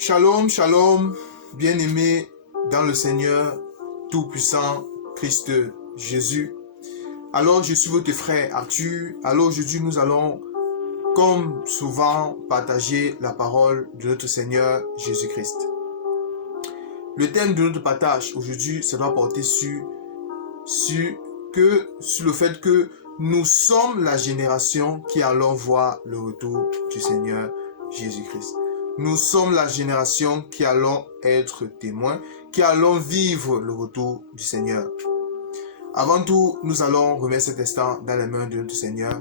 Shalom, shalom, bien-aimés dans le Seigneur Tout-Puissant, Christ Jésus. Alors, je suis votre frère Arthur. Alors, aujourd'hui, nous allons, comme souvent, partager la parole de notre Seigneur Jésus-Christ. Le thème de notre partage aujourd'hui, ça doit porter sur le fait que nous sommes la génération qui allons voir le retour du Seigneur Jésus-Christ. Nous sommes la génération qui allons être témoins, qui allons vivre le retour du Seigneur. Avant tout, nous allons remettre cet instant dans les mains de notre Seigneur,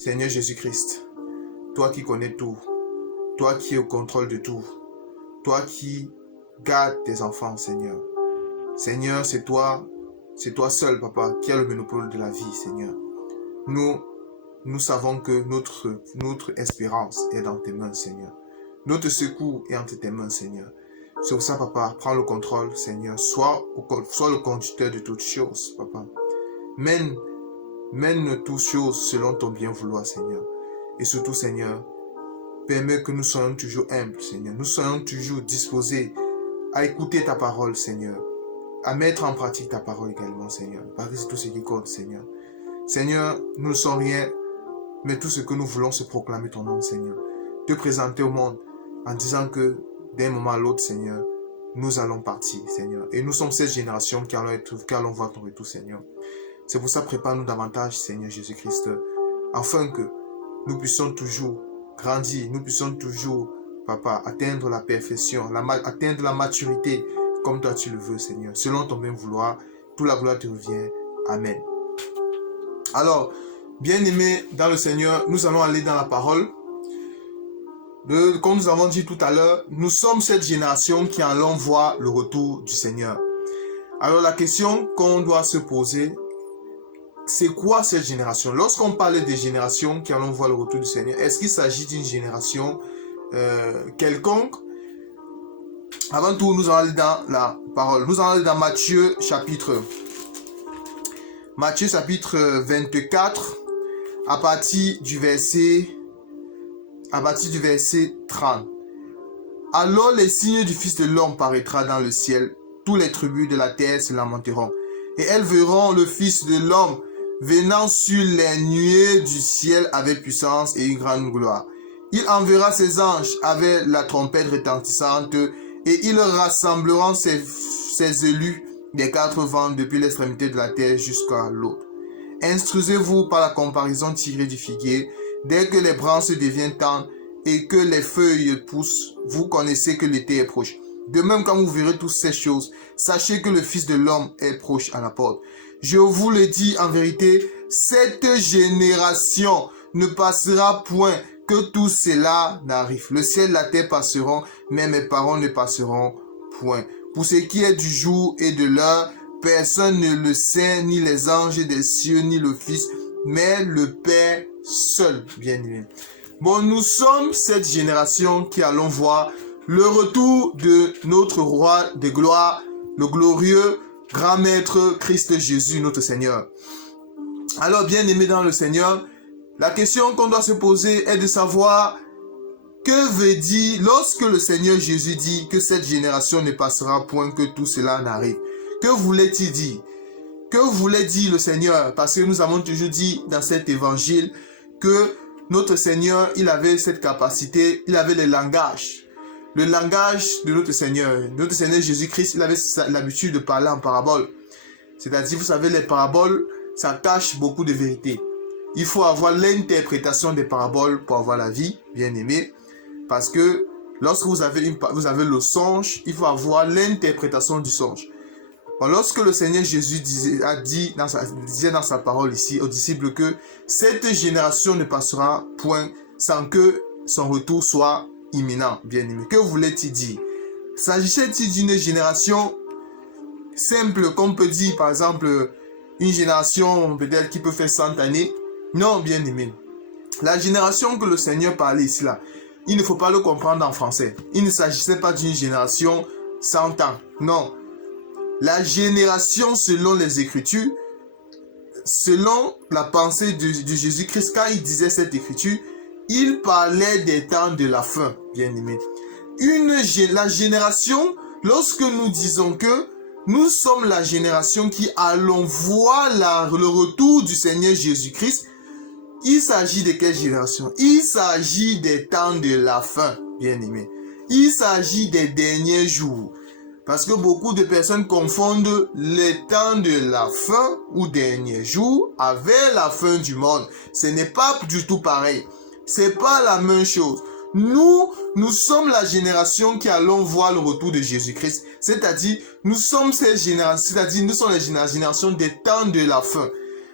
Seigneur Jésus-Christ. Toi qui connais tout, toi qui es au contrôle de tout, toi qui gardes tes enfants, Seigneur. Seigneur, c'est toi seul, Papa, qui a le monopole de la vie, Seigneur. Nous savons que notre espérance est dans tes mains, Seigneur. Notre secours est entre tes mains, Seigneur. C'est pour ça, Papa, prends le contrôle, Seigneur. Sois le conducteur de toutes choses, Papa. Mène toutes choses selon ton bien vouloir, Seigneur. Et surtout, Seigneur, permets que nous soyons toujours humbles, Seigneur. Nous soyons toujours disposés à écouter ta parole, Seigneur. À mettre en pratique ta parole également, Seigneur. Parce que c'est tout ce qui compte, Seigneur. Seigneur, nous ne sommes rien, mais tout ce que nous voulons, c'est proclamer ton nom, Seigneur. Te présenter au monde en disant que d'un moment à l'autre, Seigneur, nous allons partir, Seigneur. Et nous sommes cette génération qui allons voir ton retour, Seigneur. C'est pour ça, prépare-nous davantage, Seigneur Jésus-Christ, afin que nous puissions toujours grandir, nous puissions toujours, Papa, atteindre la perfection, atteindre la maturité, comme toi tu le veux, Seigneur. Selon ton bien vouloir, toute la gloire te revient. Amen. Alors, bien-aimés dans le Seigneur, nous allons aller dans la parole. Comme nous avons dit tout à l'heure, nous sommes cette génération qui allons voir le retour du Seigneur. Alors la question qu'on doit se poser, c'est quoi cette génération? Lorsqu'on parle des générations qui allons voir le retour du Seigneur, est-ce qu'il s'agit d'une génération quelconque? Avant tout, nous allons aller dans la parole. Nous allons aller dans Matthieu chapitre 24, à partir du verset 30. Alors les signes du Fils de l'homme paraîtra dans le ciel, tous les tribus de la terre se lamenteront, et elles verront le Fils de l'homme venant sur les nuées du ciel avec puissance et une grande gloire. Il enverra ses anges avec la trompette retentissante, et ils rassembleront ses élus des quatre vents depuis l'extrémité de la terre jusqu'à l'autre. Instruisez-vous par la comparaison tirée du figuier. Dès que les branches deviennent tendres et que les feuilles poussent, vous connaissez que l'été est proche. De même, quand vous verrez toutes ces choses, sachez que le Fils de l'homme est proche à la porte. Je vous le dis en vérité, cette génération ne passera point que tout cela n'arrive. Le ciel et la terre passeront, mais mes paroles ne passeront point. Pour ce qui est du jour et de l'heure, personne ne le sait, ni les anges des cieux, ni le Fils, mais le Père seul, bien-aimé. Bon, nous sommes cette génération qui allons voir le retour de notre roi de gloire, le glorieux grand maître Christ Jésus, notre Seigneur. Alors, bien-aimé dans le Seigneur, la question qu'on doit se poser est de savoir que veut dire lorsque le Seigneur Jésus dit que cette génération ne passera point que tout cela n'arrive. Que voulait-il dire? Que voulait dire le Seigneur? Parce que nous avons toujours dit dans cet évangile que notre Seigneur, il avait cette capacité, il avait le langage de notre Seigneur. Notre Seigneur Jésus-Christ, il avait l'habitude de parler en parabole. C'est-à-dire, vous savez, les paraboles, ça cache beaucoup de vérité. Il faut avoir l'interprétation des paraboles pour avoir la vie, bien aimé. Parce que lorsque vous avez le songe, il faut avoir l'interprétation du songe. Lorsque le Seigneur Jésus disait dans sa parole ici aux disciples que cette génération ne passera point sans que son retour soit imminent, bien-aimé. Que voulait-il dire? S'agissait-il d'une génération simple, qu'on peut dire, par exemple, une génération peut-être qui peut faire 100 années? Non, bien-aimé. La génération que le Seigneur parlait ici, là, il ne faut pas le comprendre en français. Il ne s'agissait pas d'une génération 100 ans. Non. La génération selon les Écritures, selon la pensée de Jésus-Christ, quand il disait cette Écriture, il parlait des temps de la fin, bien-aimé. la génération, lorsque nous disons que nous sommes la génération qui allons voir le retour du Seigneur Jésus-Christ, il s'agit de quelle génération? Il s'agit des temps de la fin, bien-aimés. Il s'agit des derniers jours. Parce que beaucoup de personnes confondent les temps de la fin ou derniers jours avec la fin du monde. Ce n'est pas du tout pareil. C'est pas la même chose. Nous sommes la génération qui allons voir le retour de Jésus-Christ. C'est-à-dire, nous sommes la génération des temps de la fin.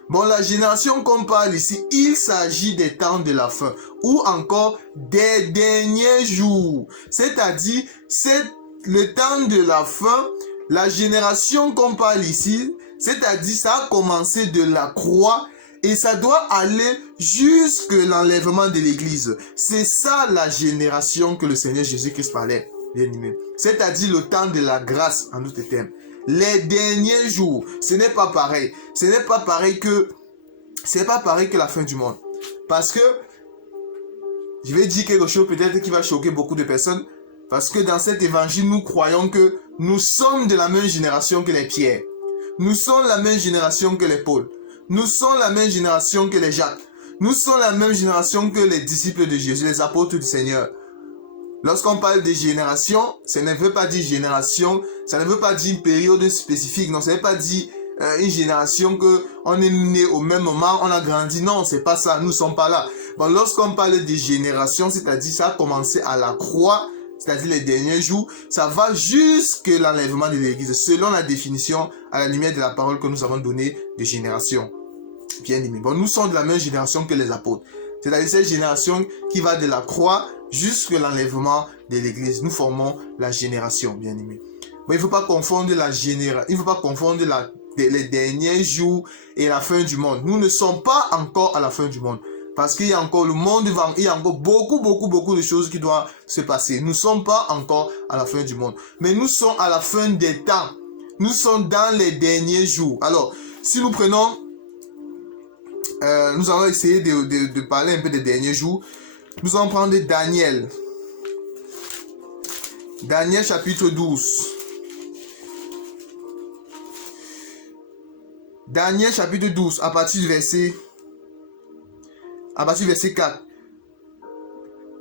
Bon, la génération qu'on parle ici, il s'agit des temps de la fin ou encore des derniers jours. C'est-à-dire, c'est le temps de la fin, la génération qu'on parle ici, c'est-à-dire ça a commencé de la croix et ça doit aller jusque l'enlèvement de l'église. C'est ça la génération que le Seigneur Jésus-Christ parlait, bien aimé. C'est-à-dire le temps de la grâce en d'autres termes. Les derniers jours, ce n'est pas pareil. Ce n'est pas pareil que la fin du monde. Parce que, je vais dire quelque chose peut-être qui va choquer beaucoup de personnes. Parce que dans cet évangile, nous croyons que nous sommes de la même génération que les Pierre. Nous sommes la même génération que les Paul. Nous sommes la même génération que les Jacques. Nous sommes la même génération que les disciples de Jésus, les apôtres du Seigneur. Lorsqu'on parle de génération, ça ne veut pas dire génération, ça ne veut pas dire une période spécifique, non, ça ne veut pas dire une génération que on est né au même moment, on a grandi, non, c'est pas ça, nous ne sommes pas là. Bon, lorsqu'on parle de génération, c'est-à-dire ça a commencé à la croix, c'est-à-dire les derniers jours, ça va jusque l'enlèvement de l'église, selon la définition à la lumière de la parole que nous avons donnée de génération. Bien aimé. Bon, nous sommes de la même génération que les apôtres. C'est-à-dire cette génération qui va de la croix jusqu'à l'enlèvement de l'église. Nous formons la génération, bien aimé. Bon, il ne faut pas confondre les derniers jours et la fin du monde. Nous ne sommes pas encore à la fin du monde. Parce qu'il y a encore le monde devant, il y a encore beaucoup de choses qui doivent se passer. Nous ne sommes pas encore à la fin du monde. Mais nous sommes à la fin des temps. Nous sommes dans les derniers jours. Alors, si nous prenons, nous allons essayer de parler un peu des derniers jours. Nous allons prendre Daniel. Daniel chapitre 12. Daniel chapitre 12, à partir du verset 4.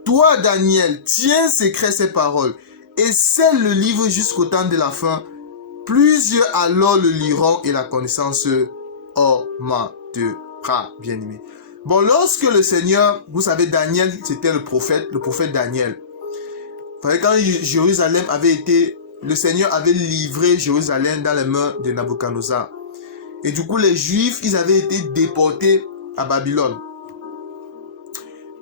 Toi, Daniel, tiens secret ces paroles et scelle le livre jusqu'au temps de la fin. Plusieurs alors le liront et la connaissance augmentera, bien-aimé. Bon, lorsque le Seigneur, vous savez, Daniel, c'était le prophète Daniel. Quand Jérusalem avait été, le Seigneur avait livré Jérusalem dans les mains de Nabuchodonosor. Et du coup, les Juifs, ils avaient été déportés à Babylone.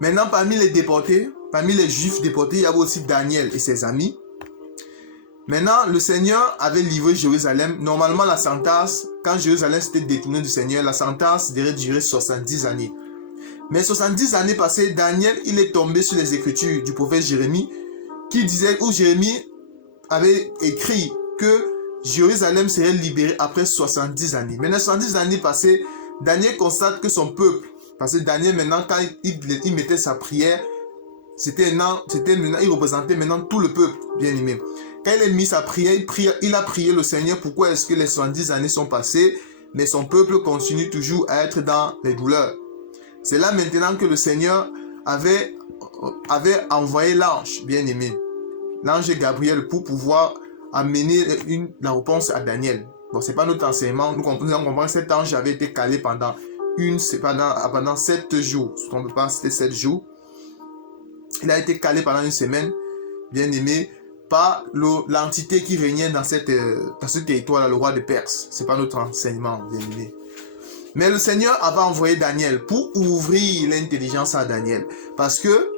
Maintenant, parmi les déportés, parmi les Juifs déportés, il y avait aussi Daniel et ses amis. Maintenant, le Seigneur avait livré Jérusalem. Normalement, la sentence, quand Jérusalem s'était détourné du Seigneur, la sentence devait durer 70 années. Mais 70 années passées, Daniel, il est tombé sur les écritures du prophète Jérémie, qui disait, où Jérémie avait écrit que Jérusalem serait libéré après 70 années. Maintenant, 70 années passées, Daniel constate que son peuple, parce que Daniel, maintenant, quand il mettait sa prière, il représentait maintenant tout le peuple, bien aimé. Quand il a mis sa prière, il a prié le Seigneur, pourquoi est-ce que les 70 années sont passées, mais son peuple continue toujours à être dans les douleurs. C'est là maintenant que le Seigneur avait envoyé l'ange, bien aimé, l'ange Gabriel, pour pouvoir amener la réponse à Daniel. Bon, c'est pas notre enseignement. Nous comprenons que cet ange avait été calé pendant 7 jours. Ce qu'on ne peut pas, c'était 7 jours. Il a été calé pendant une semaine, bien aimé, par l'entité qui régnait dans ce territoire-là, le roi de Perse. C'est pas notre enseignement, bien aimé. Mais le Seigneur avait envoyé Daniel pour ouvrir l'intelligence à Daniel. Parce que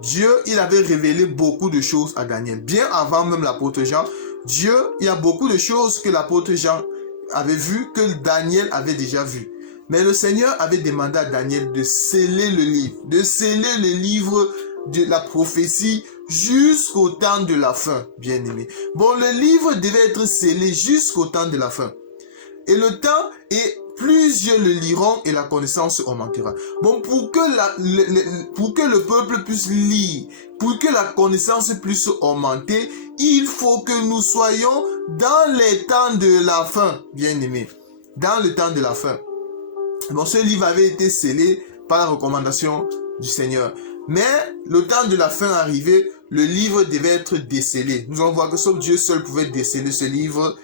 Dieu, il avait révélé beaucoup de choses à Daniel. Bien avant même l'apôtre Jean, il y a beaucoup de choses que l'apôtre Jean avait vues, que Daniel avait déjà vues. Mais le Seigneur avait demandé à Daniel de sceller le livre de la prophétie jusqu'au temps de la fin, bien aimé. Bon, le livre devait être scellé jusqu'au temps de la fin. Et le temps, et plusieurs le liront et la connaissance augmentera. Bon, pour que le peuple puisse lire, pour que la connaissance puisse augmenter, il faut que nous soyons dans les temps de la fin, bien-aimés. Dans le temps de la fin. Bon, ce livre avait été scellé par la recommandation du Seigneur. Mais le temps de la fin arrivé, le livre devait être décellé. Nous allons voir que seul Dieu seul pouvait déceler ce livre.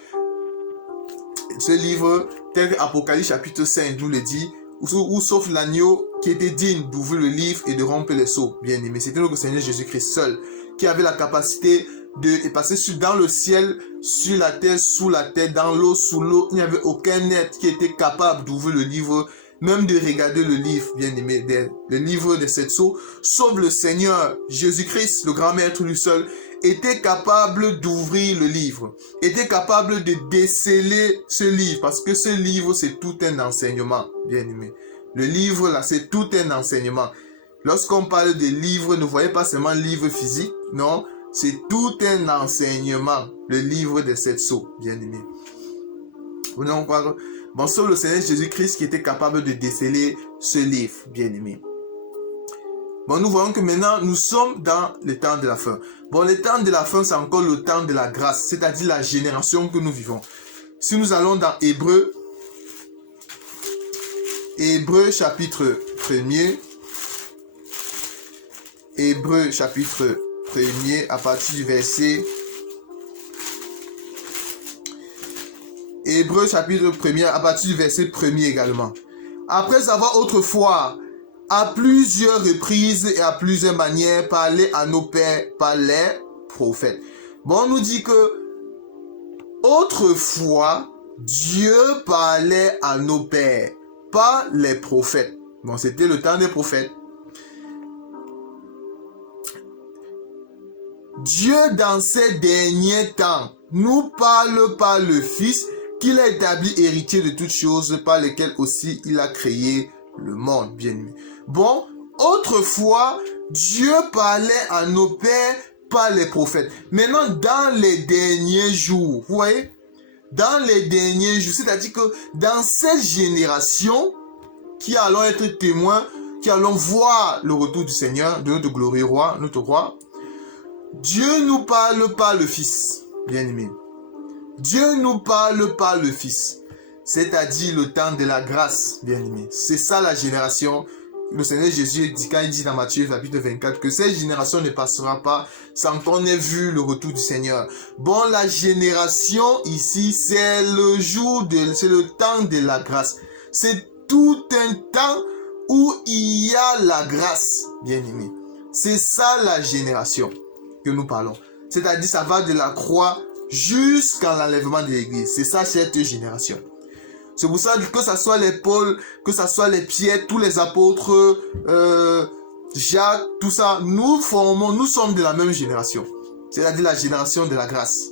Ce livre, tel qu'Apocalypse chapitre 5 nous le dit, ou sauf l'agneau qui était digne d'ouvrir le livre et de rompre les sceaux, bien aimé. C'était notre Seigneur Jésus-Christ seul qui avait la capacité de passer dans le ciel, sur la terre, sous la terre, dans l'eau, sous l'eau. Il n'y avait aucun être qui était capable d'ouvrir le livre, même de regarder le livre, bien aimé, le livre des sept sceaux, sauf le Seigneur Jésus-Christ, le grand maître lui seul, était capable d'ouvrir le livre, était capable de déceler ce livre, parce que ce livre, c'est tout un enseignement, bien aimé. Le livre, là, c'est tout un enseignement. Lorsqu'on parle de livre, ne voyez pas seulement livre physique, non, c'est tout un enseignement, le livre des sept sceaux, bien aimé. Vous n'en croyez pas? Bon, seul le Seigneur Jésus-Christ qui était capable de déceler ce livre, bien aimé. Bon, nous voyons que maintenant, nous sommes dans le temps de la fin. Bon, le temps de la fin, c'est encore le temps de la grâce, c'est-à-dire la génération que nous vivons. Si nous allons dans Hébreux chapitre 1er, Hébreux chapitre 1er, à partir du verset... Hébreux chapitre 1er, à partir du verset 1er également. Après avoir autrefois, à plusieurs reprises et à plusieurs manières, parlé à nos pères par les prophètes. Bon, on nous dit que autrefois, Dieu parlait à nos pères par les prophètes. Bon, c'était le temps des prophètes. Dieu, dans ces derniers temps, nous parle par le Fils qu'il a établi héritier de toutes choses, par lesquelles aussi il a créé le monde, bien aimé. Bon, autrefois, Dieu parlait à nos pères par les prophètes. Maintenant, dans les derniers jours, vous voyez, dans les derniers jours, c'est-à-dire que dans cette génération, qui allons être témoins, qui allons voir le retour du Seigneur, de notre glorieux roi, notre roi, Dieu nous parle par le Fils, bien aimé. Dieu nous parle par le Fils, c'est-à-dire le temps de la grâce, bien aimé. C'est ça la génération. Le Seigneur Jésus dit, quand il dit dans Matthieu chapitre 24, que cette génération ne passera pas sans qu'on ait vu le retour du Seigneur. Bon, la génération ici, c'est c'est le temps de la grâce. C'est tout un temps où il y a la grâce, bien aimé. C'est ça la génération que nous parlons. C'est-à-dire, ça va de la croix jusqu'à l'enlèvement de l'église. C'est ça cette génération. C'est pour ça que ce soit les Paul, que ce soit les Pierre, tous les apôtres, Jacques, tout ça, nous sommes de la même génération. C'est-à-dire la génération de la grâce.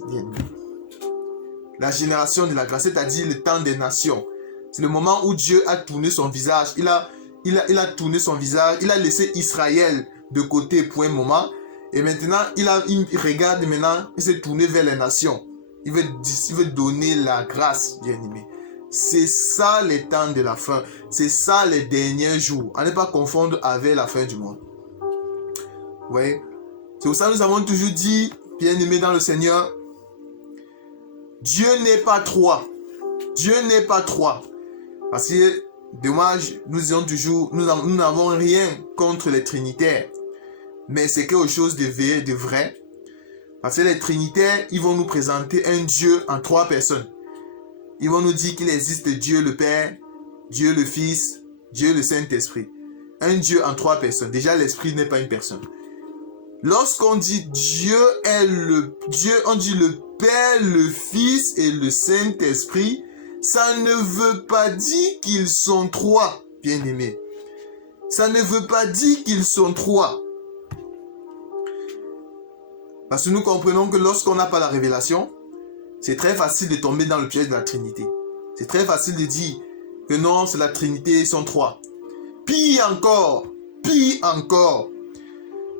La génération de la grâce, c'est-à-dire le temps des nations. C'est le moment où Dieu a tourné son visage. Il a tourné son visage. Il a laissé Israël de côté pour un moment. Et maintenant, il regarde maintenant, il s'est tourné vers les nations. Il veut donner la grâce, bien aimé. C'est ça les temps de la fin. C'est ça les derniers jours. À ne pas confondre avec la fin du monde. Vous voyez? C'est pour ça que nous avons toujours dit, bien aimé dans le Seigneur, Dieu n'est pas trois. Dieu n'est pas trois. Parce que, dommage, nous disons toujours, nous n'avons rien contre les trinitaires. Mais c'est quelque chose de vrai. Parce que les trinitaires, ils vont nous présenter un Dieu en trois personnes. Ils vont nous dire qu'il existe Dieu le Père, Dieu le Fils, Dieu le Saint-Esprit. Un Dieu en trois personnes. Déjà, l'Esprit n'est pas une personne. Lorsqu'on dit Dieu est on dit le Père, le Fils et le Saint-Esprit, ça ne veut pas dire qu'ils sont trois, bien-aimés. Ça ne veut pas dire qu'ils sont trois. Parce que nous comprenons que lorsqu'on n'a pas la révélation, c'est très facile de tomber dans le piège de la Trinité. C'est très facile de dire que non, c'est la Trinité, ils sont trois. Pire encore,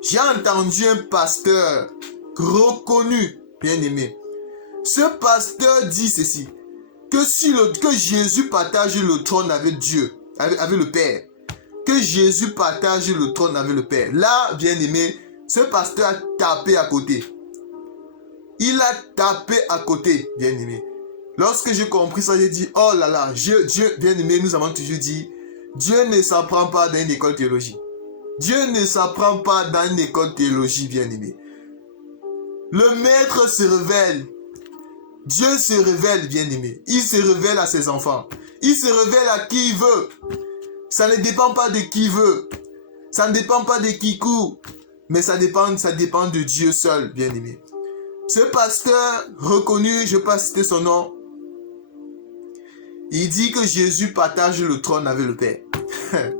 j'ai entendu un pasteur reconnu, bien aimé. Ce pasteur dit ceci, que Jésus partage le trône avec Dieu, avec le Père. Que Jésus partage le trône avec le Père. Là, bien aimé, ce pasteur a tapé à côté. Il a tapé à côté, bien aimé. Lorsque j'ai compris ça, j'ai dit, oh là là, Dieu, bien aimé, nous avons toujours dit, Dieu ne s'apprend pas dans une école théologie. Dieu ne s'apprend pas dans une école théologie, bien aimé. Le maître se révèle. Dieu se révèle, bien aimé. Il se révèle à ses enfants. Il se révèle à qui il veut. Ça ne dépend pas de qui veut. Ça ne dépend pas de qui court. Mais ça dépend de Dieu seul, bien aimé. Ce pasteur reconnu, je ne vais pas citer son nom, il dit que Jésus partage le trône avec le Père.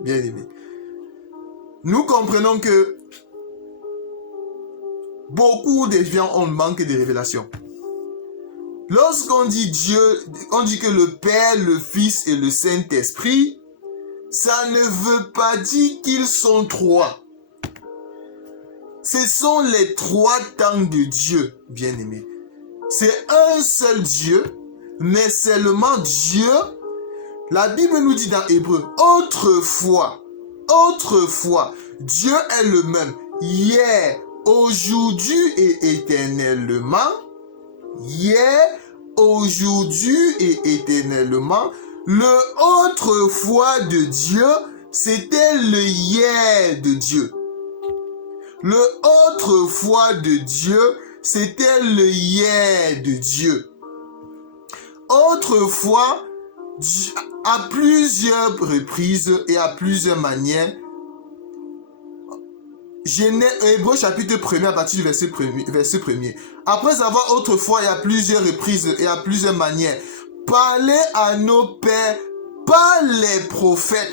Bien aimé. Nous comprenons que beaucoup de gens ont manque de révélation. Lorsqu'on dit Dieu, on dit que le Père, le Fils et le Saint-Esprit, ça ne veut pas dire qu'ils sont trois. Ce sont les trois temps de Dieu, bien-aimés. C'est un seul Dieu, mais seulement Dieu. La Bible nous dit dans Hébreu, autrefois, Dieu est le même, hier, aujourd'hui et éternellement. Hier, aujourd'hui et éternellement. Le autrefois de Dieu, c'était le hier de Dieu. Le autrefois de Dieu, c'était le hier de Dieu. Autrefois, à plusieurs reprises et à plusieurs manières, Hébreu chapitre 1er à partir du verset 1er. Après avoir autrefois et à plusieurs reprises et à plusieurs manières parlé à nos pères par les prophètes.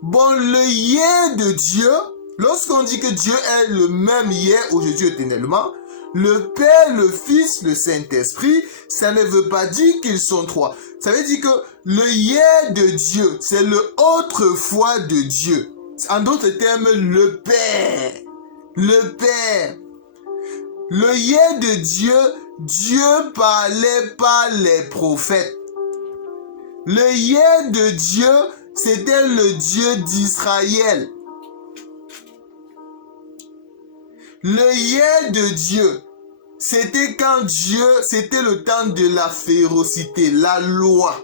Bon, le hier de Dieu, lorsqu'on dit que Dieu est le même hier, aujourd'hui, éternellement, le Père, le Fils, le Saint-Esprit, ça ne veut pas dire qu'ils sont trois. Ça veut dire que le hier de Dieu, c'est le autrefois de Dieu. En d'autres termes, le Père. Le Père. Le hier de Dieu, Dieu parlait par les prophètes. Le hier de Dieu, c'était le Dieu d'Israël. Le hier de Dieu, c'était quand Dieu, c'était le temps de la férocité, la loi.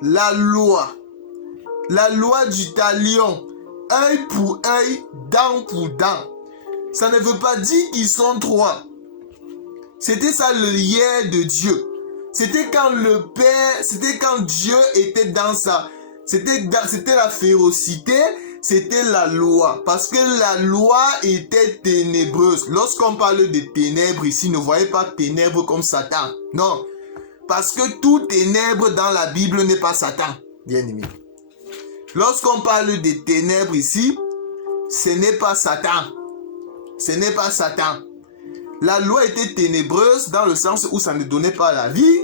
La loi. La loi du talion. Œil pour œil, dent pour dent. Ça ne veut pas dire qu'ils sont trois. C'était ça le hier de Dieu. C'était quand le Père, c'était quand Dieu était dans ça. C'était la férocité, c'était la loi. Parce que la loi était ténébreuse. Lorsqu'on parle de ténèbres ici, ne voyez pas ténèbres comme Satan. Non. Parce que tout ténèbre dans la Bible n'est pas Satan, bien aimé. Lorsqu'on parle de ténèbres ici, ce n'est pas Satan. Ce n'est pas Satan. La loi était ténébreuse dans le sens où ça ne donnait pas la vie.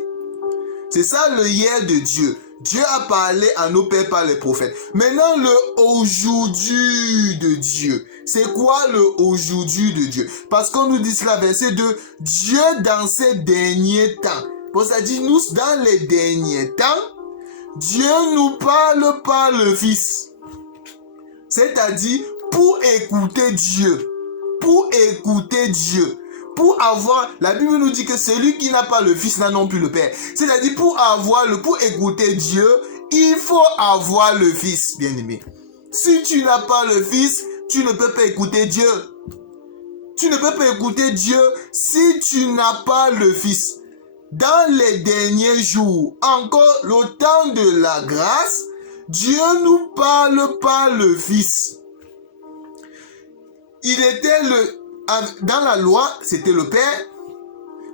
C'est ça le hier de Dieu. Dieu a parlé à nos pères par les prophètes. Maintenant, le aujourd'hui de Dieu. C'est quoi le aujourd'hui de Dieu? Parce qu'on nous dit cela, verset 2. Dieu dans ces derniers temps. Pour ça dit, nous, dans les derniers temps, Dieu nous parle par le Fils. C'est-à-dire, pour écouter Dieu. Pour écouter Dieu. Pour avoir, la Bible nous dit que celui qui n'a pas le Fils n'a non plus le Père. C'est-à-dire, pour écouter Dieu, il faut avoir le Fils, bien-aimé. Si tu n'as pas le Fils, tu ne peux pas écouter Dieu. Tu ne peux pas écouter Dieu si tu n'as pas le Fils. Dans les derniers jours, encore le temps de la grâce, Dieu nous parle par le Fils. Il était dans la loi, c'était le Père.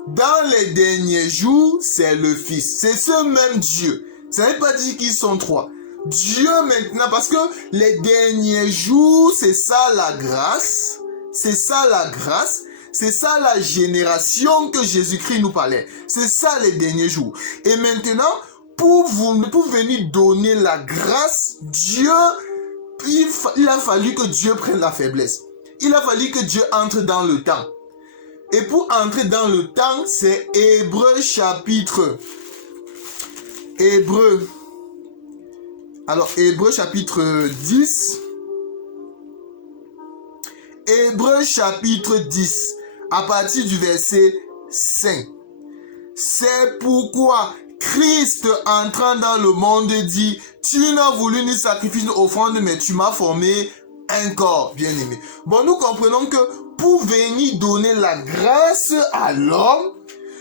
Dans les derniers jours, c'est le Fils. C'est ce même Dieu. Ça ne veut pas dire qu'ils sont trois. Dieu maintenant, parce que les derniers jours, c'est ça la grâce. C'est ça la grâce. C'est ça la génération que Jésus-Christ nous parlait. C'est ça les derniers jours. Et maintenant, pour venir donner la grâce, Dieu, il a fallu que Dieu prenne la faiblesse. Il a fallu que Dieu entre dans le temps. Et pour entrer dans le temps, c'est Hébreu chapitre Hébreux. Alors, Hébreux chapitre 10. Hébreux chapitre 10, à partir du verset 5. C'est pourquoi Christ entrant dans le monde dit, tu n'as voulu ni sacrifice ni offrande, mais tu m'as formé un corps, bien-aimé. Bon, nous comprenons que pour venir donner la grâce à l'homme,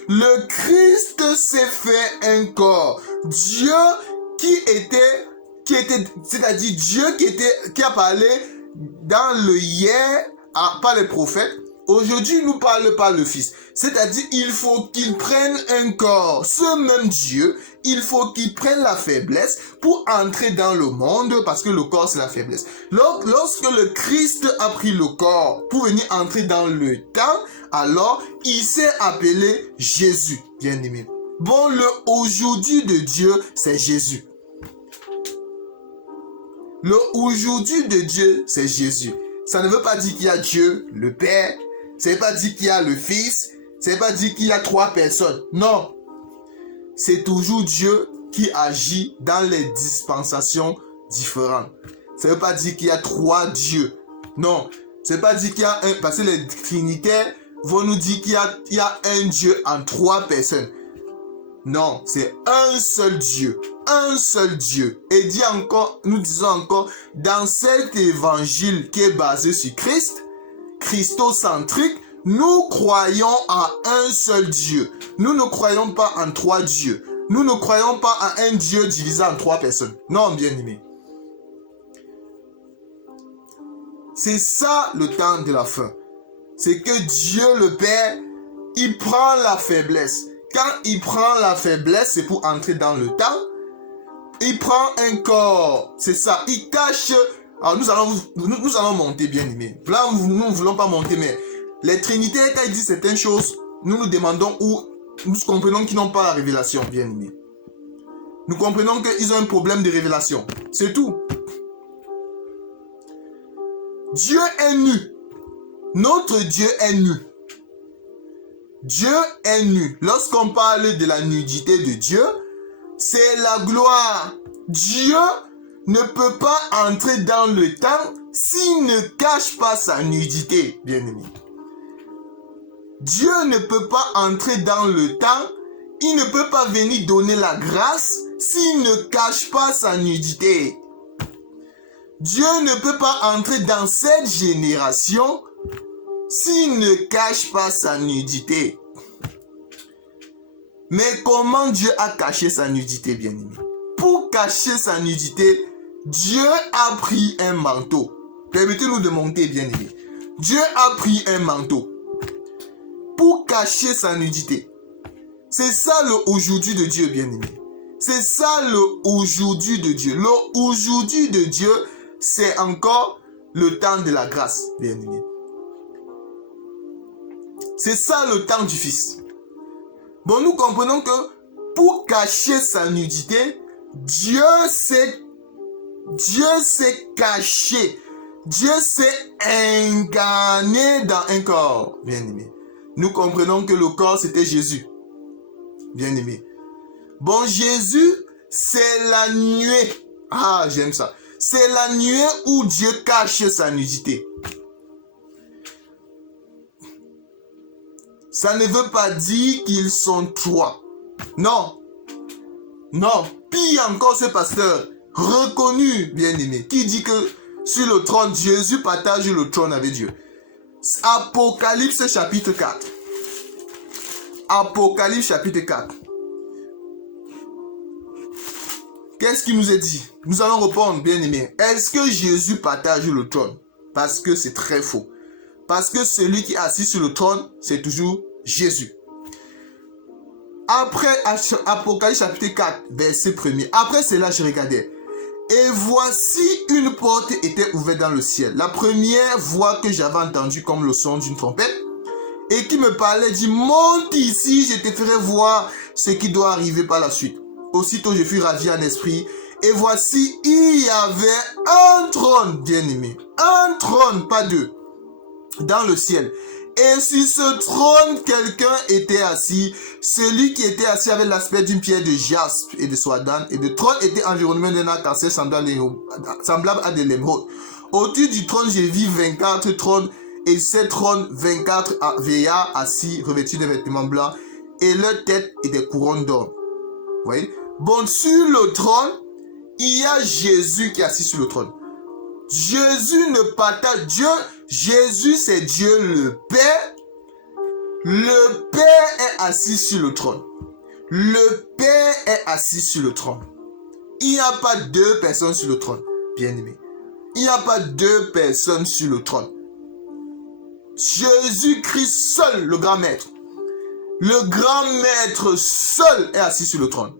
le Christ s'est fait un corps. Dieu c'est-à-dire Dieu qui a parlé dans le hier par les prophètes, aujourd'hui nous parle par le Fils. C'est-à-dire il faut qu'il prenne un corps. Ce même Dieu, il faut qu'il prenne la faiblesse pour entrer dans le monde, parce que le corps c'est la faiblesse. Lorsque le Christ a pris le corps pour venir entrer dans le temps, alors il s'est appelé Jésus, bien-aimé. Bon, le aujourd'hui de Dieu, c'est Jésus. Le aujourd'hui de Dieu, c'est Jésus. Ça ne veut pas dire qu'il y a Dieu, le Père. Ça ne veut pas dire qu'il y a le Fils. Ça ne veut pas dire qu'il y a 3 personnes. Non. C'est toujours Dieu qui agit dans les dispensations différentes. Ça ne veut pas dire qu'il y a 3 dieux. Non. Ça ne veut pas dire qu'il y a un... Parce que les trinitaires vont nous dire qu'il y a un Dieu en 3 personnes. Non, c'est un seul Dieu. Un seul Dieu. Et dit encore, nous disons encore, dans cet évangile qui est basé sur Christ, christocentrique, nous croyons en un seul Dieu. Nous ne croyons pas en 3 dieux. Nous ne croyons pas en un Dieu divisé en 3 personnes. Non, bien-aimé. C'est ça le temps de la fin. C'est que Dieu le Père, il prend la faiblesse. Quand il prend la faiblesse, c'est pour entrer dans le temps. Il prend un corps. C'est ça. Il cache. Alors nous allons monter, bien aimé. Là, nous ne voulons pas monter, mais les trinitaires, quand ils disent certaines choses, nous nous demandons où. Nous comprenons qu'ils n'ont pas la révélation, bien aimé. Nous comprenons qu'ils ont un problème de révélation. C'est tout. Dieu est nu. Notre Dieu est nu. Dieu est nu. Lorsqu'on parle de la nudité de Dieu, c'est la gloire. Dieu ne peut pas entrer dans le temps s'il ne cache pas sa nudité, bien-aimé. Dieu ne peut pas entrer dans le temps, il ne peut pas venir donner la grâce s'il ne cache pas sa nudité. Dieu ne peut pas entrer dans cette génération s'il ne cache pas sa nudité. Mais comment Dieu a caché sa nudité, bien-aimé? Pour cacher sa nudité, Dieu a pris un manteau. Permettez-nous de monter, bien-aimé. Dieu a pris un manteau pour cacher sa nudité. C'est ça le aujourd'hui de Dieu, bien-aimé. C'est ça le aujourd'hui de Dieu. Le aujourd'hui de Dieu, c'est encore le temps de la grâce, bien-aimé. C'est ça le temps du Fils. Bon, nous comprenons que pour cacher sa nudité, Dieu s'est caché. Dieu s'est incarné dans un corps, bien-aimé. Nous comprenons que le corps, c'était Jésus, bien-aimé. Bon, Jésus, c'est la nuée. Ah, j'aime ça. C'est la nuée où Dieu cache sa nudité. Ça ne veut pas dire qu'ils sont 3. Non. Non. Pire encore, ce pasteur reconnu, bien-aimé, qui dit que sur le trône, Jésus partage le trône avec Dieu. Apocalypse chapitre 4. Apocalypse chapitre 4. Qu'est-ce qu'il nous est dit? Nous allons répondre, bien-aimé. Est-ce que Jésus partage le trône? Parce que c'est très faux. Parce que celui qui est assis sur le trône, c'est toujours Jésus. Après Apocalypse chapitre 4, verset 1er. Après cela, je regardais. Et voici une porte était ouverte dans le ciel. La première voix que j'avais entendue comme le son d'une trompette. Et qui me parlait, dit, monte ici, je te ferai voir ce qui doit arriver par la suite. Aussitôt, je fus ravi en esprit. Et voici, il y avait un trône, bien-aimé. Un trône, pas deux. Dans le ciel. Et sur ce trône, quelqu'un était assis. Celui qui était assis avait l'aspect d'une pierre de jaspe et de soie-d'âne. Et le trône était environné d'un arc en ciel semblable à de l'émeraude. Au-dessus du trône, j'ai vu 24 trônes. Et ces trônes, 24 vieillards assis, revêtus de vêtements blancs. Et leur tête et des couronnes d'or. Vous voyez? Bon, sur le trône, il y a Jésus qui est assis sur le trône. Jésus ne partage Dieu. Jésus, c'est Dieu le Père. Le Père est assis sur le trône. Le Père est assis sur le trône. Il n'y a pas deux personnes sur le trône, bien-aimé. Il n'y a pas deux personnes sur le trône. Jésus-Christ seul, le grand maître. Le grand maître seul est assis sur le trône.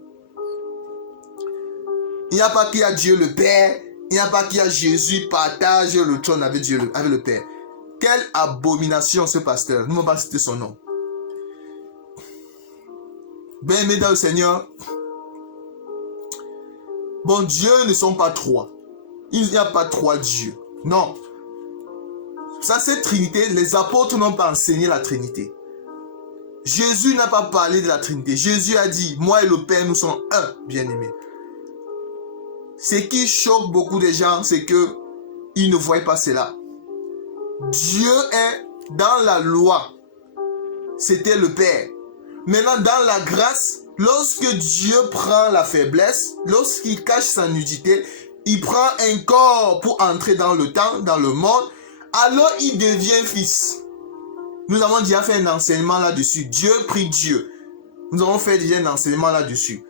Il n'y a pas qu'il y a Dieu le Père. Il n'y a pas qu'il y a Jésus partage le trône avec Dieu, avec le Père. Quelle abomination ce pasteur. Nous ne pas citer son nom. Bien-aimés dans le Seigneur. Bon, Dieu ne sont pas trois. Il n'y a pas trois dieux. Non. Ça, c'est Trinité. Les apôtres n'ont pas enseigné la Trinité. Jésus n'a pas parlé de la Trinité. Jésus a dit, moi et le Père, nous sommes un, bien-aimés. Ce qui choque beaucoup de gens, c'est que ils ne voient pas cela. Dieu est dans la loi. C'était le Père. Maintenant, dans la grâce, lorsque Dieu prend la faiblesse, lorsqu'il cache sa nudité, il prend un corps pour entrer dans le temps, dans le monde, alors il devient fils. Nous avons déjà fait un enseignement là-dessus. Dieu prie Dieu. Nous avons fait déjà un enseignement là-dessus.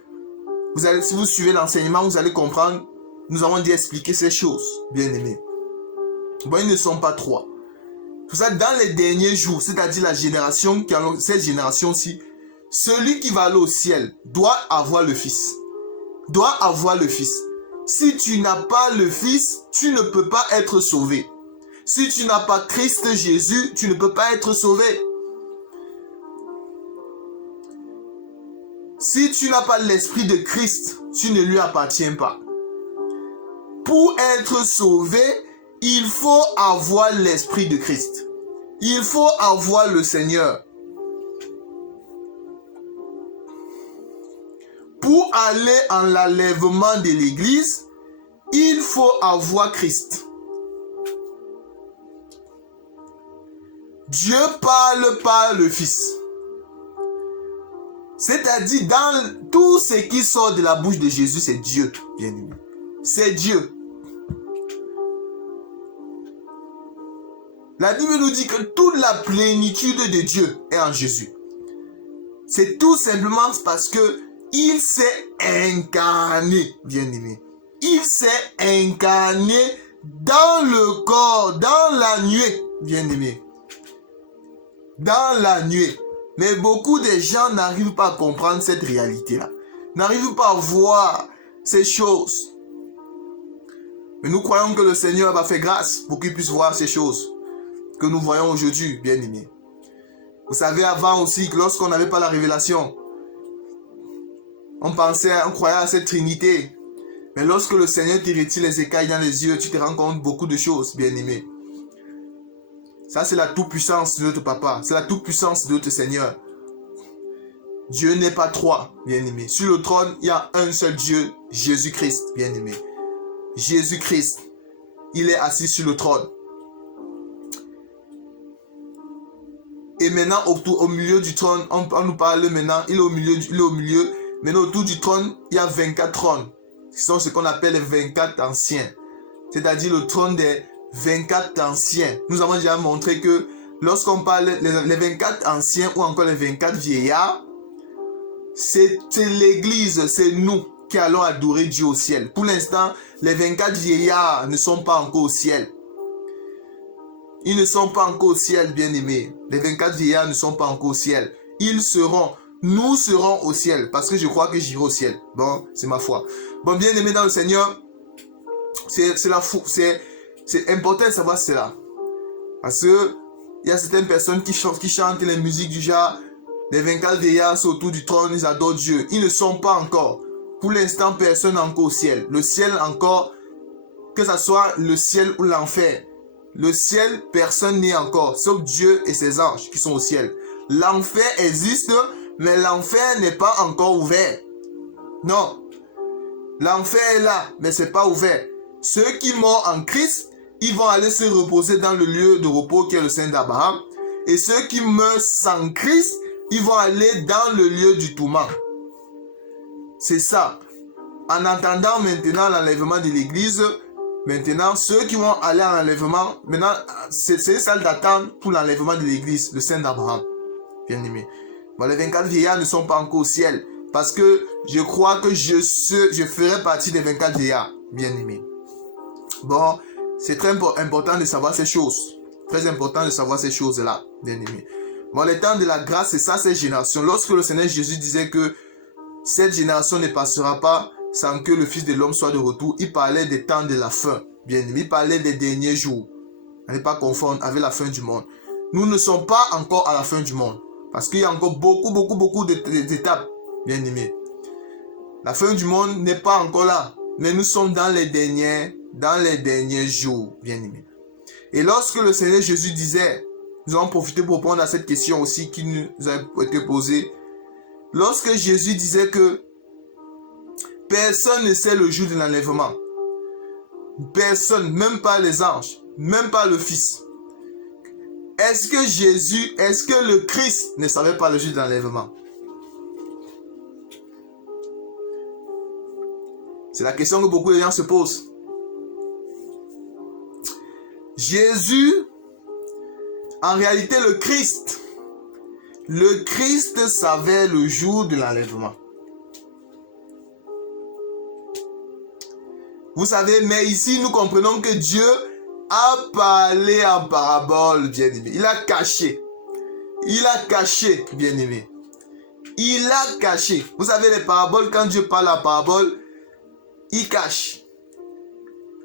Si vous suivez l'enseignement, vous allez comprendre. Nous avons déjà expliqué ces choses, bien aimés. Bon, ils ne sont pas trois. Pour ça, dans les derniers jours, c'est-à-dire la génération, cette génération-ci, celui qui va aller au ciel doit avoir le Fils. Doit avoir le Fils. Si tu n'as pas le Fils, tu ne peux pas être sauvé. Si tu n'as pas Christ Jésus, tu ne peux pas être sauvé. Si tu n'as pas l'esprit de Christ, tu ne lui appartiens pas. Pour être sauvé, il faut avoir l'esprit de Christ. Il faut avoir le Seigneur. Pour aller en l'enlèvement de l'Église, il faut avoir Christ. Dieu parle par le Fils. C'est-à-dire, dans tout ce qui sort de la bouche de Jésus, c'est Dieu, bien-aimé. C'est Dieu. La Bible nous dit que toute la plénitude de Dieu est en Jésus. C'est tout simplement parce que il s'est incarné, bien-aimé. Il s'est incarné dans le corps, dans la nuée, bien-aimé. Dans la nuée. Mais beaucoup de gens n'arrivent pas à comprendre cette réalité-là. N'arrivent pas à voir ces choses. Mais nous croyons que le Seigneur va faire grâce pour qu'il puisse voir ces choses que nous voyons aujourd'hui, bien-aimés. Vous savez, avant aussi, que lorsqu'on n'avait pas la révélation, on croyait à cette Trinité. Mais lorsque le Seigneur te retire les écailles dans les yeux, tu te rends compte de beaucoup de choses, bien-aimés. Ça, c'est la toute-puissance de notre Papa. C'est la toute-puissance de notre Seigneur. Dieu n'est pas trois, bien-aimés. Sur le trône, il y a un seul Dieu, Jésus-Christ, bien-aimé. Jésus-Christ, il est assis sur le trône. Et maintenant, au milieu du trône, on nous parle maintenant, il est au milieu. Maintenant, autour du trône, il y a 24 trônes. Ce sont ce qu'on appelle les 24 anciens. C'est-à-dire le trône des 24 anciens. Nous avons déjà montré que lorsqu'on parle les 24 anciens ou encore les 24 vieillards, c'est l'église, c'est nous qui allons adorer Dieu au ciel. Pour l'instant, les 24 vieillards ne sont pas encore au ciel. Ils ne sont pas encore au ciel, bien-aimés. Les 24 vieillards ne sont pas encore au ciel. Ils seront, nous serons au ciel. Parce que je crois que j'irai au ciel. Bon, c'est ma foi. Bon, bien-aimés dans le Seigneur, c'est important de savoir cela. Parce que il y a certaines personnes qui chantent les musiques du genre, les 24 vieillards sont autour du trône, ils adorent Dieu. Ils ne sont pas encore. Pour l'instant, personne n'est encore au ciel. Le ciel encore, que ce soit le ciel ou l'enfer, Le ciel, personne n'est encore, sauf Dieu et ses anges qui sont au ciel. L'enfer existe, mais l'enfer n'est pas encore ouvert. Non. L'enfer est là, mais ce n'est pas ouvert. Ceux qui meurent en Christ, ils vont aller se reposer dans le lieu de repos qui est le sein d'Abraham. Et ceux qui meurent sans Christ, ils vont aller dans le lieu du tourment. C'est ça. En attendant maintenant l'enlèvement de l'église, maintenant ceux qui vont aller en enlèvement, maintenant c'est une salle d'attente pour l'enlèvement de l'église, le sein d'Abraham. Bien aimé. Bon, les 24 vieillards ne sont pas encore au ciel. Parce que je crois que je ferai partie des 24 vieillards. Bien aimé. Bon, c'est très important de savoir ces choses. Très important de savoir ces choses-là. Bien aimé. Bon, les temps de la grâce, c'est ça, cette génération. Lorsque le Seigneur Jésus disait que cette génération ne passera pas sans que le Fils de l'homme soit de retour, il parlait des temps de la fin. Bien aimé. Il parlait des derniers jours. À ne pas confondre avec la fin du monde. Nous ne sommes pas encore à la fin du monde. Parce qu'il y a encore beaucoup d'étapes, bien aimés. La fin du monde n'est pas encore là. Mais nous sommes dans les derniers jours, bien aimés. Et lorsque le Seigneur Jésus disait, nous allons profiter pour répondre à cette question aussi qui nous a été posée. Lorsque Jésus disait que personne ne sait le jour de l'enlèvement. Personne, même pas les anges, même pas le Fils. Est-ce que le Christ ne savait pas le jour de l'enlèvement? C'est la question que beaucoup de gens se posent. Jésus, en réalité le Christ savait le jour de l'enlèvement. Vous savez, mais ici nous comprenons que Dieu a parlé en parabole, bien-aimé. Il a caché, bien-aimé. Il a caché. Vous savez, les paraboles, quand Dieu parle en parabole, il cache.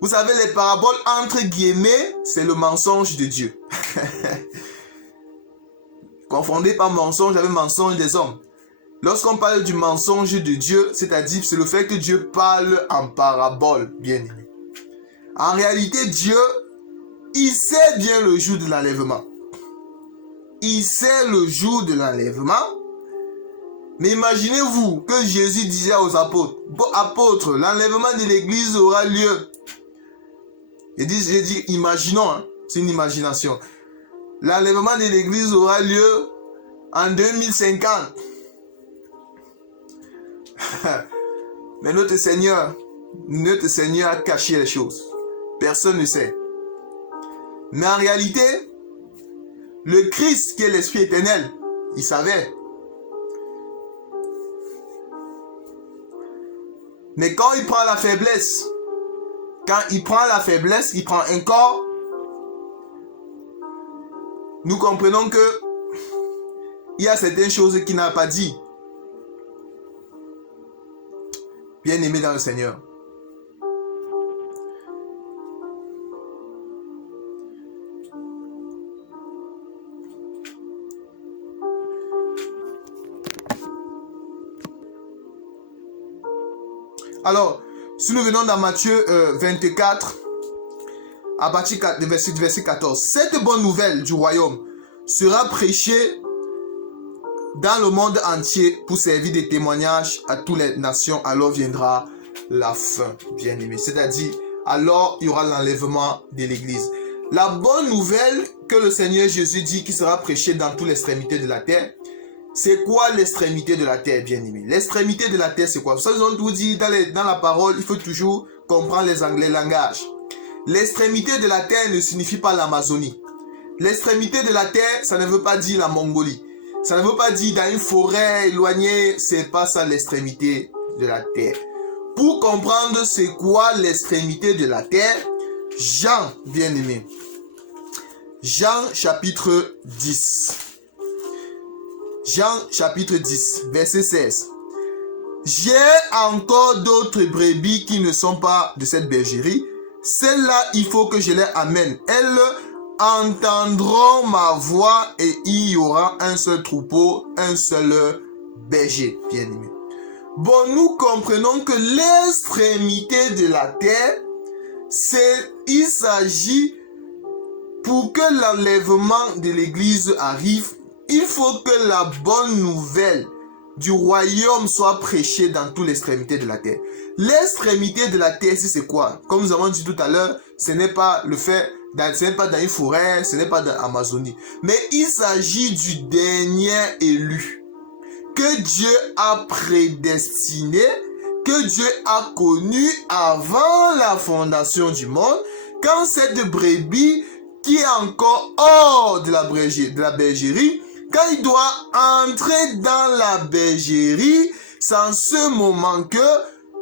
Vous savez, les paraboles, entre guillemets, c'est le mensonge de Dieu. Confondez pas mensonge avec mensonge des hommes. Lorsqu'on parle du mensonge de Dieu, c'est-à-dire c'est le fait que Dieu parle en parabole, bien-aimé. En réalité, Dieu, il sait bien le jour de l'enlèvement. Il sait le jour de l'enlèvement. Mais imaginez-vous que Jésus disait aux apôtres, apôtres, l'enlèvement de l'église aura lieu. J'ai dit, imaginons, hein, c'est une imagination. L'enlèvement de l'église aura lieu en 2050. Mais notre Seigneur a caché les choses. Personne ne sait. Mais en réalité, le Christ qui est l'Esprit éternel, il savait. Mais quand il prend la faiblesse, il prend un corps, nous comprenons que il y a certaines choses qu'il n'a pas dit. Bien aimé dans le Seigneur. Alors, si nous venons dans Matthieu 24, à partir du verset 14, cette bonne nouvelle du royaume sera prêchée dans le monde entier pour servir de témoignage à toutes les nations. Alors viendra la fin, bien aimé. C'est-à-dire, alors il y aura l'enlèvement de l'église. La bonne nouvelle que le Seigneur Jésus dit qui sera prêchée dans toutes les extrémités de la terre. C'est quoi l'extrémité de la terre, bien aimé? L'extrémité de la terre, c'est quoi? Vous savez, on vous dit dans la parole, il faut toujours comprendre les langages. L'extrémité de la terre ne signifie pas l'Amazonie. L'extrémité de la terre, ça ne veut pas dire la Mongolie. Ça ne veut pas dire dans une forêt éloignée, c'est pas ça l'extrémité de la terre. Pour comprendre c'est quoi l'extrémité de la terre, Jean, bien aimé. Jean chapitre 10. Jean chapitre 10, verset 16. J'ai encore d'autres brebis qui ne sont pas de cette bergerie. Celles-là, il faut que je les amène. Elles entendront ma voix et il y aura un seul troupeau, un seul berger, bien aimé. Bon, nous comprenons que l'extrémité de la terre, il s'agit pour que l'enlèvement de l'Église arrive, il faut que la bonne nouvelle du royaume soit prêchée dans toute l'extrémité de la terre. L'extrémité de la terre, c'est quoi? Comme nous avons dit tout à l'heure, ce n'est pas le fait, ce n'est pas dans une forêt, ce n'est pas dans l'Amazonie, mais il s'agit du dernier élu que Dieu a prédestiné, que Dieu a connu avant la fondation du monde, quand cette brebis qui est encore hors de la bergerie, quand il doit entrer dans la bergerie, c'est en ce moment que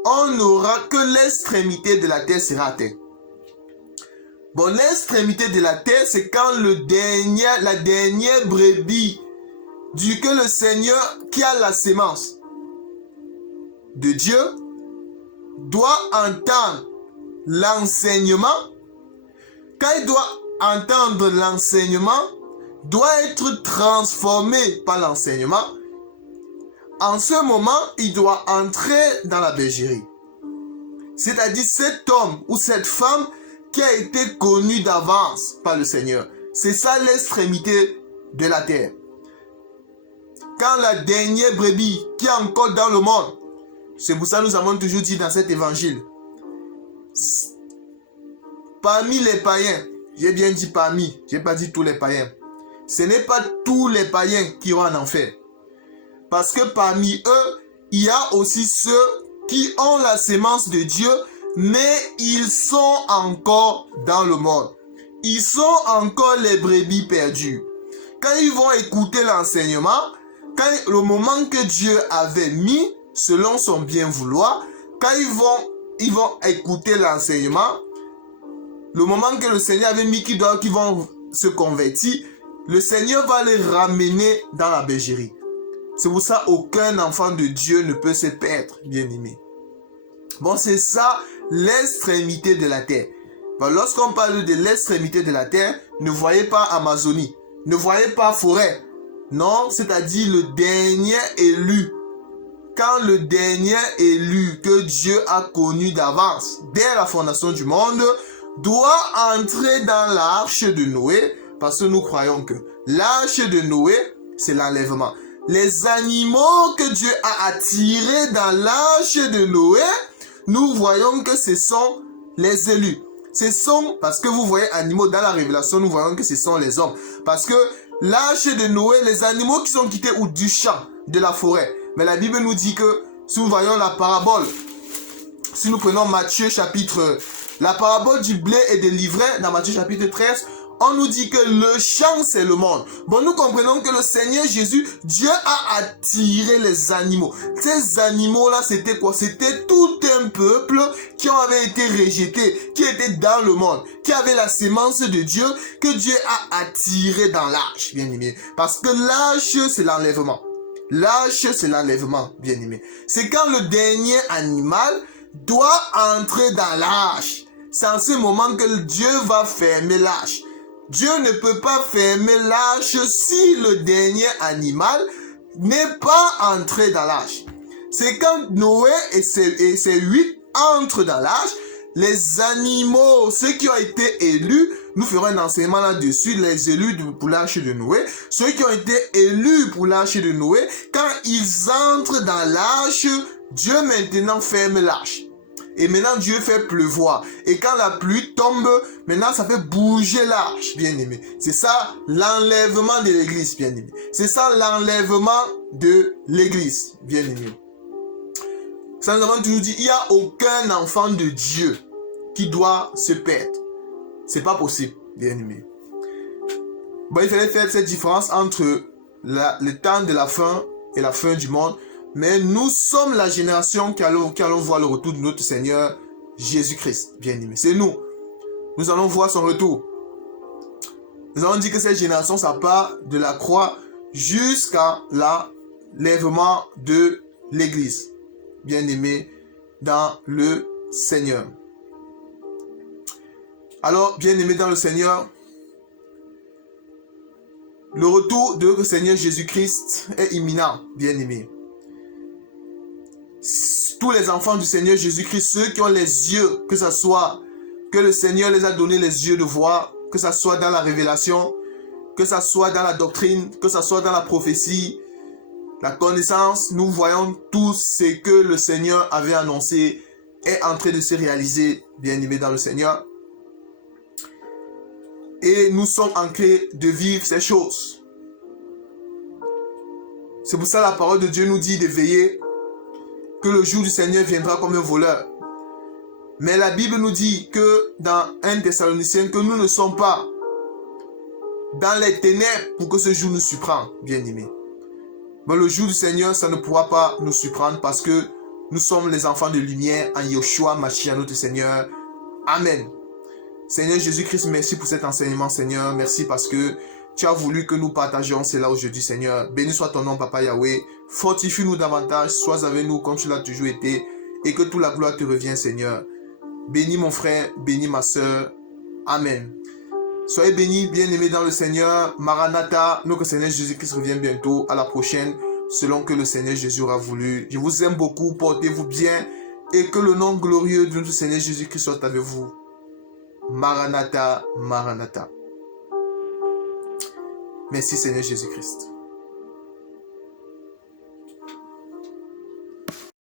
on n'aura que l'extrémité de la terre sera atteinte. Bon, l'extrémité de la terre, c'est quand la dernière brebis que le Seigneur qui a la sémence de Dieu doit entendre l'enseignement. Quand il doit entendre l'enseignement, doit être transformé par l'enseignement. En ce moment, il doit entrer dans la bergerie. C'est-à-dire cet homme ou cette femme qui a été connu d'avance par le Seigneur. C'est ça l'extrémité de la terre. Quand la dernière brebis qui est encore dans le monde, c'est pour ça que nous avons toujours dit dans cet évangile, parmi les païens, j'ai bien dit parmi, je n'ai pas dit tous les païens, ce n'est pas tous les païens qui iront en enfer. Parce que parmi eux, il y a aussi ceux qui ont la sémence de Dieu, mais ils sont encore dans le monde. Ils sont encore les brebis perdues. Quand ils vont écouter l'enseignement, quand le moment que Dieu avait mis, selon son bien vouloir, quand ils vont écouter l'enseignement, le moment que le Seigneur avait mis qu'ils vont se convertir, le Seigneur va les ramener dans la bergerie. C'est pour ça qu'aucun enfant de Dieu ne peut se perdre, bien-aimé. Bon, c'est ça l'extrémité de la terre. Bon, lorsqu'on parle de l'extrémité de la terre, ne voyez pas Amazonie, ne voyez pas forêt. Non, c'est-à-dire le dernier élu. Quand le dernier élu que Dieu a connu d'avance, dès la fondation du monde, doit entrer dans l'arche de Noé, parce que nous croyons que l'arche de Noé, c'est l'enlèvement. Les animaux que Dieu a attirés dans l'arche de Noé, nous voyons que ce sont les élus. Ce sont, parce que vous voyez animaux dans la révélation, nous voyons que ce sont les hommes. Parce que l'arche de Noé, les animaux qui sont quittés ou du champ, de la forêt. Mais la Bible nous dit que, si nous voyons la parabole, si nous prenons Matthieu chapitre, la parabole du blé et des livrets, dans Matthieu chapitre 13, on nous dit que le champ, c'est le monde. Bon, nous comprenons que le Seigneur Jésus, Dieu a attiré les animaux. Ces animaux-là, c'était quoi? C'était tout un peuple qui avait été rejeté, qui était dans le monde, qui avait la sémence de Dieu, que Dieu a attiré dans l'arche, bien aimé. Parce que l'arche, c'est l'enlèvement. L'arche, c'est l'enlèvement, bien aimé. C'est quand le dernier animal doit entrer dans l'arche. C'est en ce moment que Dieu va fermer l'arche. Dieu ne peut pas fermer l'arche si le dernier animal n'est pas entré dans l'arche. C'est quand Noé et ses 8 entrent dans l'arche, les animaux, ceux qui ont été élus, nous ferons un enseignement là-dessus, les élus pour l'arche de Noé, ceux qui ont été élus pour l'arche de Noé, quand ils entrent dans l'arche, Dieu maintenant ferme l'arche. Et maintenant, Dieu fait pleuvoir. Et quand la pluie tombe, maintenant, ça fait bouger l'arche, bien-aimé. C'est ça, l'enlèvement de l'église, bien-aimé. C'est ça, l'enlèvement de l'église, bien-aimé. Ça nous avons toujours dit, il n'y a aucun enfant de Dieu qui doit se perdre. C'est pas possible, bien-aimé. Bon, il fallait faire cette différence entre le temps de la fin et la fin du monde. Mais nous sommes la génération qui allons voir le retour de notre Seigneur Jésus-Christ, bien-aimé. C'est nous. Nous allons voir son retour. Nous allons dire que cette génération, ça part de la croix jusqu'à l'enlèvement de l'église, bien-aimé, dans le Seigneur. Alors, bien-aimé dans le Seigneur, le retour de notre Seigneur Jésus-Christ est imminent, bien-aimé. Tous les enfants du Seigneur Jésus-Christ, ceux qui ont les yeux, que le Seigneur les a donné les yeux de voir, que ce soit dans la révélation, que ce soit dans la doctrine, que ce soit dans la prophétie, la connaissance, nous voyons tout ce que le Seigneur avait annoncé est en train de se réaliser, bien-aimés dans le Seigneur. Et nous sommes en train de vivre ces choses. C'est pour ça que la parole de Dieu nous dit de veiller, que le jour du Seigneur viendra comme un voleur. Mais la Bible nous dit que dans 1 Thessaloniciens, que nous ne sommes pas dans les ténèbres pour que ce jour nous surprenne, bien-aimés. Mais le jour du Seigneur, ça ne pourra pas nous surprendre parce que nous sommes les enfants de lumière en Yeshua, Mashiach, notre Seigneur. Amen. Seigneur Jésus-Christ, merci pour cet enseignement, Seigneur. Merci parce que tu as voulu que nous partagions cela aujourd'hui, Seigneur. Béni soit ton nom, Papa Yahweh. Fortifie-nous davantage, sois avec nous comme tu l'as toujours été, et que toute la gloire te revienne, Seigneur. Bénis mon frère, bénis ma soeur. Amen. Soyez bénis, bien-aimés dans le Seigneur. Maranatha, notre Seigneur Jésus-Christ revient bientôt. À la prochaine, selon que le Seigneur Jésus aura voulu. Je vous aime beaucoup, portez-vous bien, et que le nom glorieux de notre Seigneur Jésus-Christ soit avec vous. Maranatha, Maranatha. Merci Seigneur Jésus-Christ.